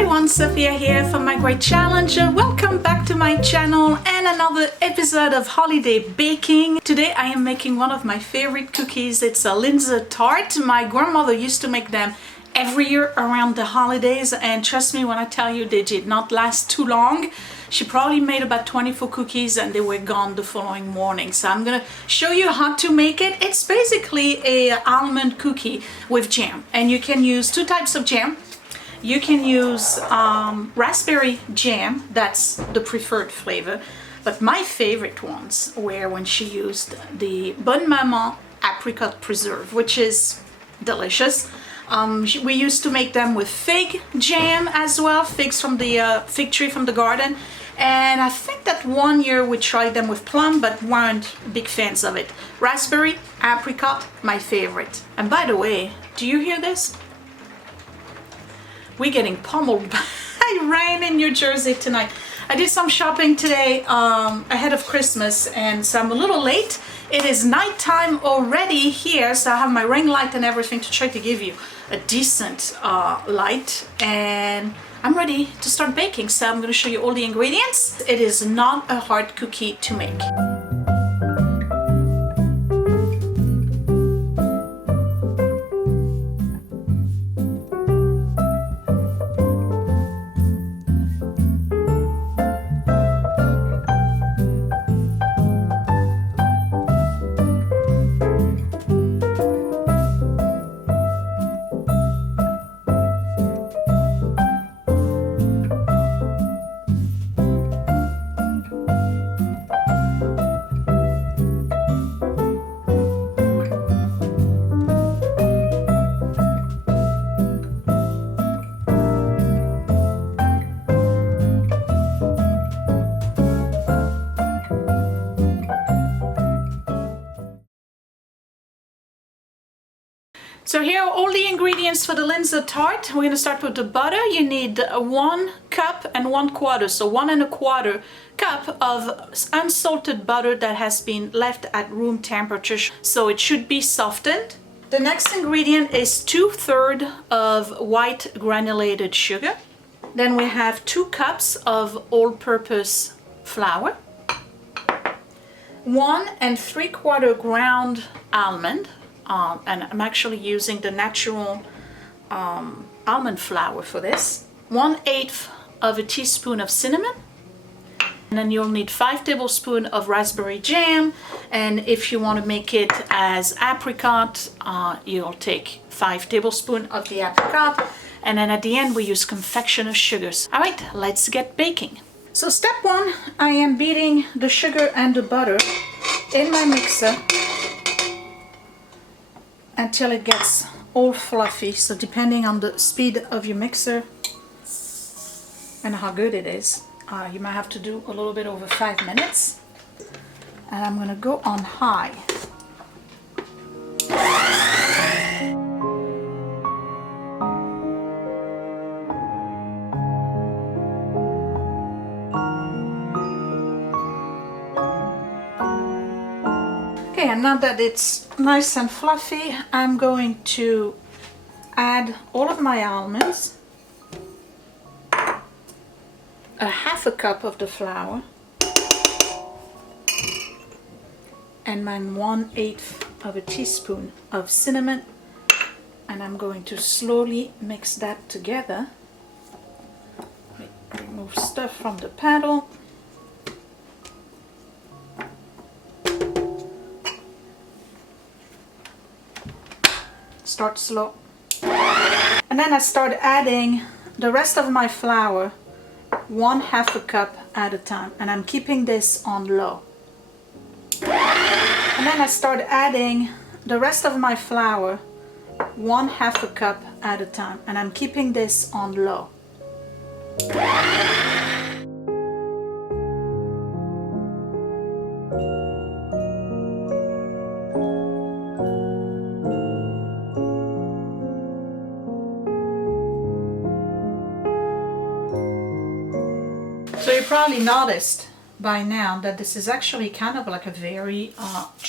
everyone, Sophia here from My Great Challenge. Welcome back to my channel and another episode of holiday baking. Today I am making one of my favorite cookies. It's a Linzer Tart. My grandmother used to make them every year around the holidays, and trust me when I tell you, they did not last too long. She probably made about 24 cookies and they were gone the following morning. So I'm gonna show you how to make it. It's basically a almond cookie with jam, and you can use two types of jam. You can use raspberry jam, that's the preferred flavor, but my favorite ones were when she used the Bonne Maman apricot preserve, which is delicious. We used to make them with fig jam as well, figs from the fig tree from the garden, and I think that one year we tried them with plum but weren't big fans of it. Raspberry, apricot, my favorite. And by the way, do you hear this? We're getting pummeled by rain in New Jersey tonight. I did some shopping today ahead of Christmas, and so I'm a little late. It is nighttime already here, so I have my ring light and everything to try to give you a decent light, and I'm ready to start baking. So I'm going to show you all the ingredients. It is not a hard cookie to make. So here are all the ingredients for the Linzer Tart. We're going to start with the butter. You need 1 cup and 1/4, so 1 1/4 cup of unsalted butter that has been left at room temperature, so it should be softened. The next ingredient is 2/3 of white granulated sugar. Then we have 2 cups of all-purpose flour, 1 3/4 ground almond. And I'm actually using the natural almond flour for this. 1/8 of a teaspoon of cinnamon. And then you'll need 5 tablespoons of raspberry jam. And if you want to make it as apricot, you'll take 5 tablespoons of the apricot. And then at the end, we use confectioner sugars. All right, let's get baking. So step 1, I am beating the sugar and the butter in my mixer until it gets all fluffy. So depending on the speed of your mixer and how good it is, you might have to do a little bit over 5 minutes. And I'm gonna go on high. Okay, and now that it's nice and fluffy, I'm going to add all of my almonds, 1/2 cup of the flour, and my 1/8 of a teaspoon of cinnamon, and I'm going to slowly mix that together. Remove stuff from the paddle. Start slow. And then I start adding the rest of my flour, 1/2 cup at a time, and I'm keeping this on low. And then I start adding the rest of my flour, 1/2 cup at a time, and I'm keeping this on low. So you probably noticed by now that this is actually kind of like a very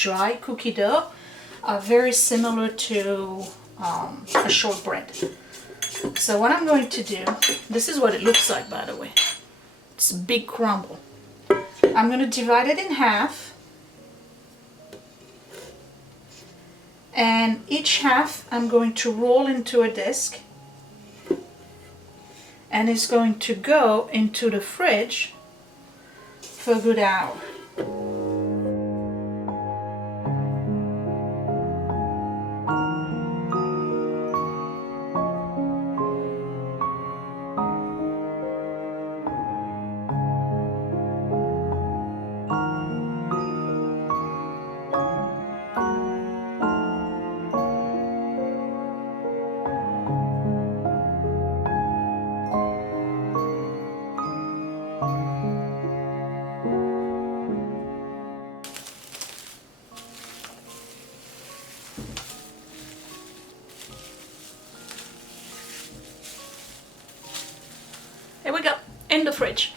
dry cookie dough, very similar to a shortbread. So what I'm going to do, this is what it looks like, by the way. It's a big crumble. I'm going to divide it in half. And each half I'm going to roll into a disc. And it's going to go into the fridge for a good hour. Here we go, in the fridge.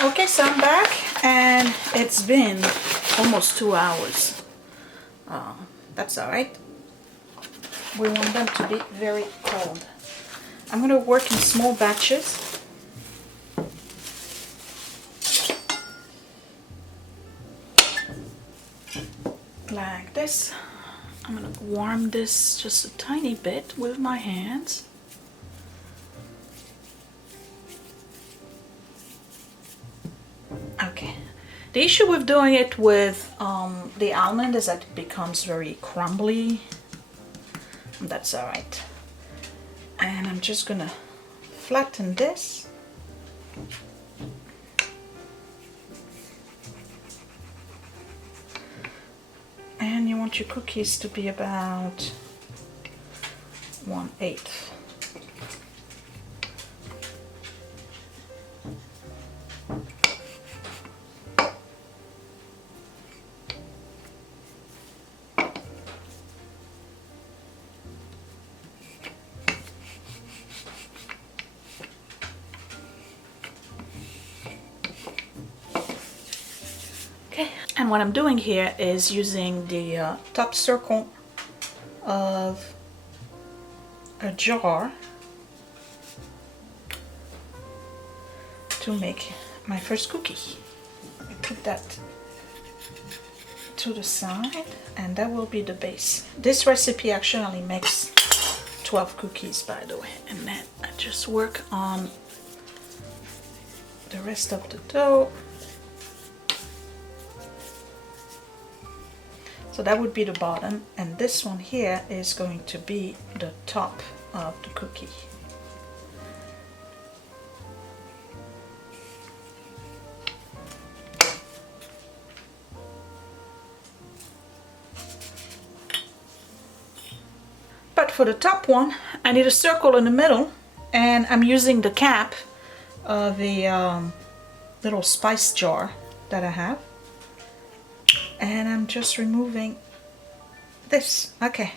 Okay, so I'm back and it's been almost 2 hours. That's alright. We want them to be very cold. I'm going to work in small batches. Like this. I'm going to warm this just a tiny bit with my hands. Okay. The issue with doing it with the almond is that it becomes very crumbly. That's alright. And I'm just gonna flatten this. And you want your cookies to be about 1/8. And what I'm doing here is using the top circle of a jar to make my first cookie. I put that to the side and that will be the base. This recipe actually makes 12 cookies, by the way, and then I just work on the rest of the dough. So that would be the bottom, and this one here is going to be the top of the cookie. But for the top one, I need a circle in the middle, and I'm using the cap of a little spice jar that I have. And I'm just removing this. Okay,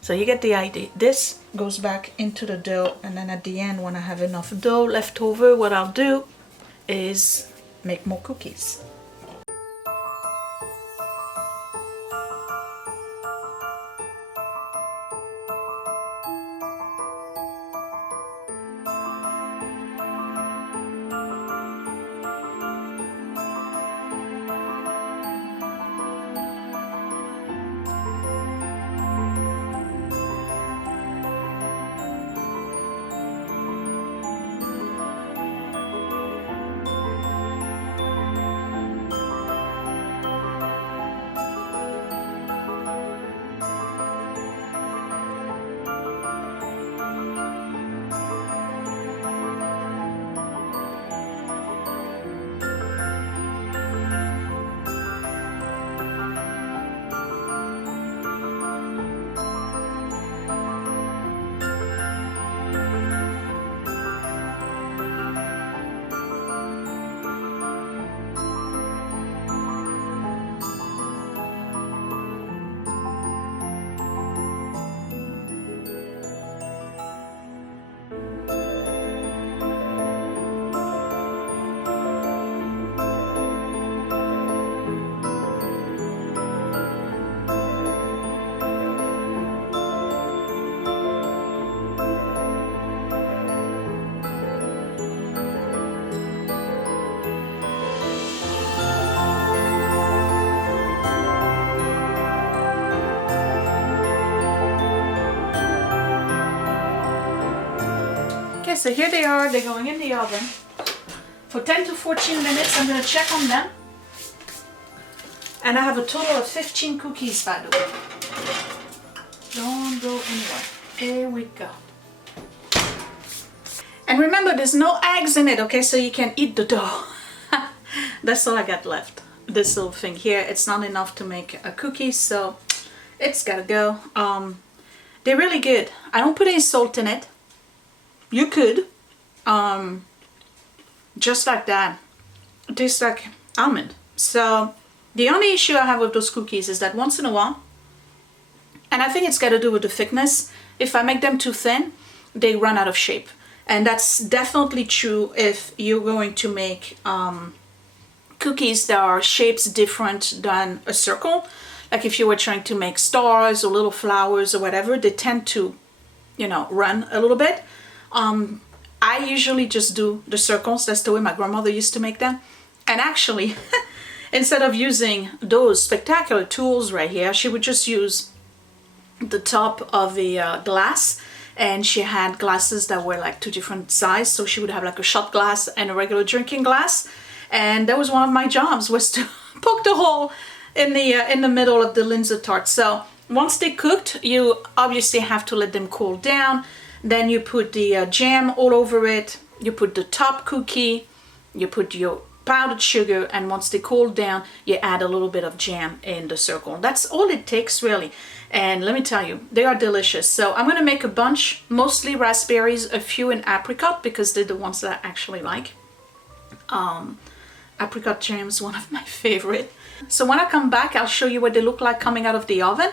so you get the idea. This goes back into the dough, and then at the end, when I have enough dough left over, what I'll do is make more cookies. Okay, so here they are. They're going in the oven for 10 to 14 minutes. I'm going to check on them. And I have a total of 15 cookies, by the way. Don't go anywhere. Here we go. And remember, there's no eggs in it, okay? So you can eat the dough. That's all I got left. This little thing here, it's not enough to make a cookie, so it's gotta go. They're really good. I don't put any salt in it. You could. Just like that. It tastes like almond. So the only issue I have with those cookies is that once in a while, and I think it's got to do with the thickness, if I make them too thin, they run out of shape. And that's definitely true if you're going to make cookies that are shapes different than a circle. Like if you were trying to make stars or little flowers or whatever, they tend to, you know, run a little bit. I usually just do the circles. That's the way my grandmother used to make them. And actually, instead of using those spectacular tools right here, she would just use the top of the glass. And she had glasses that were like two different sizes. So she would have like a shot glass and a regular drinking glass. And that was one of my jobs, was to poke the hole in the middle of the Linzer Tarts. So once they're cooked, you obviously have to let them cool down. Then you put the jam all over it. You put the top cookie. You put your powdered sugar, and once they cool down, you add a little bit of jam in the circle. That's all it takes, really. And let me tell you, they are delicious. So I'm gonna make a bunch, mostly raspberries, a few in apricot, because they're the ones that I actually like. Apricot jam is one of my favorite. So when I come back, I'll show you what they look like coming out of the oven.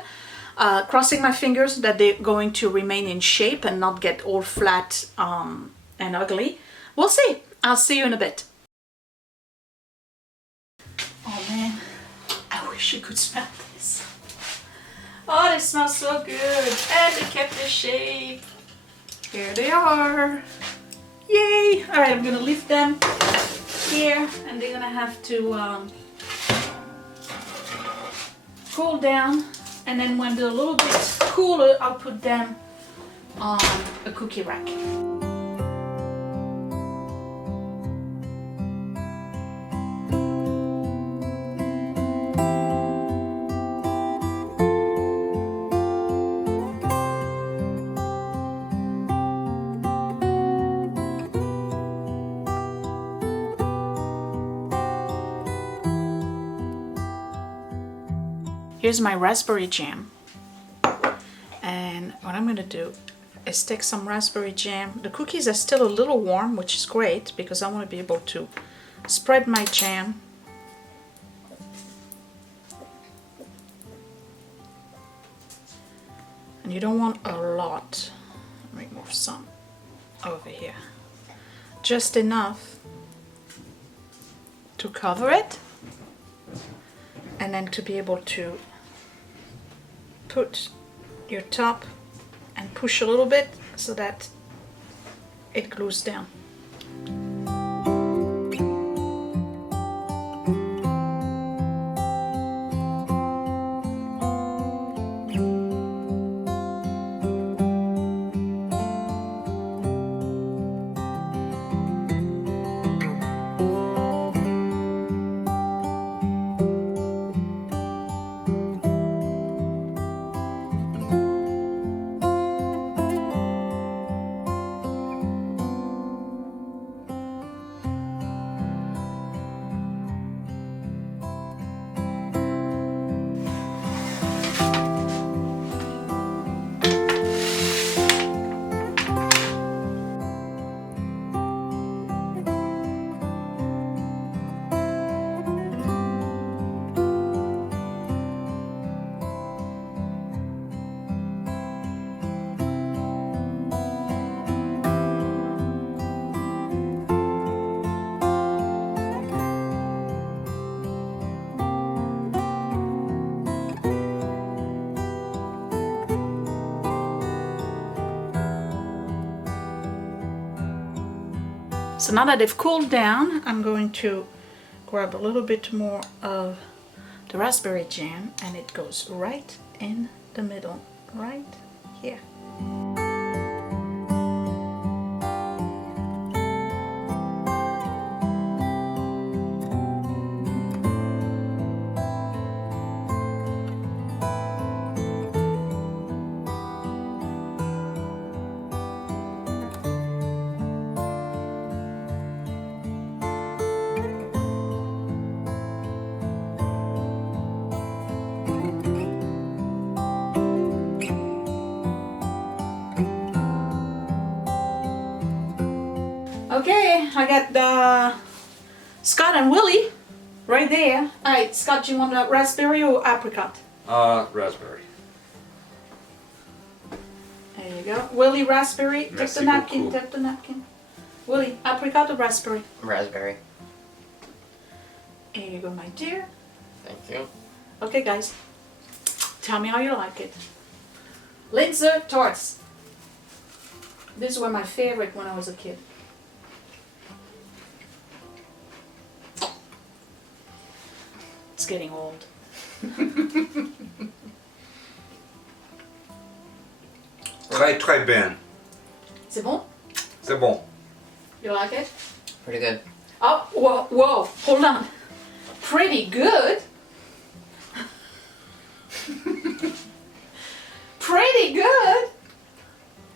Crossing my fingers that they're going to remain in shape and not get all flat and ugly. We'll see. I'll see you in a bit. Oh man, I wish you could smell this. Oh, they smell so good. And they kept their shape. Here they are. Yay! Alright, I'm gonna leave them here, and they're gonna have to cool down. And then when they're a little bit cooler, I'll put them on a cookie rack. Here's my raspberry jam, and what I'm gonna do is take some raspberry jam. The cookies are still a little warm, which is great because I want to be able to spread my jam. And you don't want a lot. Let me move some over here. Just enough to cover it, and then to be able to put your top and push a little bit so that it glues down. So now that they've cooled down, I'm going to grab a little bit more of the raspberry jam, and it goes right in the middle, right here. Okay, I got Scott and Willie right there. Alright, Scott, do you want a raspberry or apricot? Raspberry. There you go. Willie, raspberry. Take Merci the napkin, beaucoup. take the napkin. Willie, apricot or raspberry? Raspberry. Here you go, my dear. Thank you. Okay, guys. Tell me how you like it. Linzer Tarts. These were my favorite when I was a kid. It's getting old. Très très bien. C'est bon? C'est bon. You like it? Pretty good. Oh, whoa, whoa, hold on. Pretty good? Pretty good?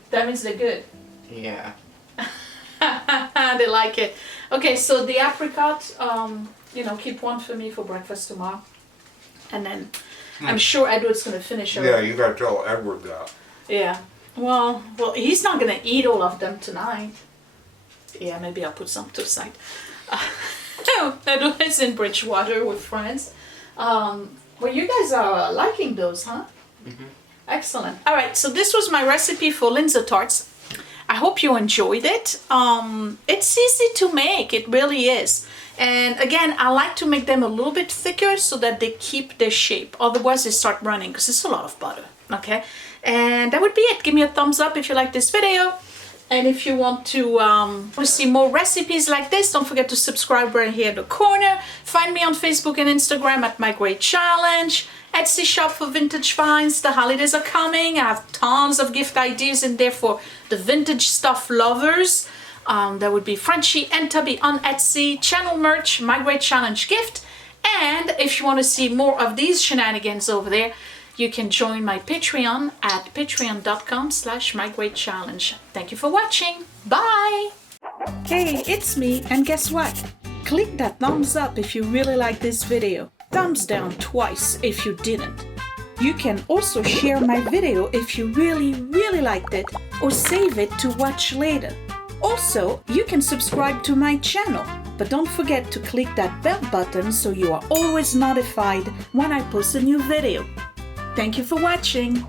That means they're good. Yeah. They like it. Okay, so the apricot, you know, keep one for me for breakfast tomorrow. And then I'm sure Edward's going to finish it. Yeah, you gotta tell Edward that. Yeah. Well, he's not going to eat all of them tonight. Yeah, maybe I'll put some to the side. Edward is in Bridgewater with friends. Well, you guys are liking those, huh? Mm-hmm. Excellent. All right, so this was my recipe for Linzer Tarts. I hope you enjoyed it. It's easy to make, it really is. And again, I like to make them a little bit thicker so that they keep their shape. Otherwise, they start running because it's a lot of butter, okay? And that would be it. Give me a thumbs up if you like this video. And if you want to see more recipes like this, don't forget to subscribe right here in the corner. Find me on Facebook and Instagram at My Great Challenge. Etsy shop for vintage finds. The holidays are coming. I have tons of gift ideas in there for the vintage stuff lovers. That would be Frenchie and Tubby on Etsy. Channel merch, My Great Challenge gift. And if you want to see more of these shenanigans over there, you can join my Patreon at patreon.com/mygreatchallenge. Thank you for watching. Bye! Hey, it's me, and guess what? Click that thumbs up if you really like this video. Thumbs down twice if you didn't. You can also share my video if you really liked it, or save it to watch later. Also, you can subscribe to my channel, but don't forget to click that bell button so you are always notified when I post a new video. Thank you for watching.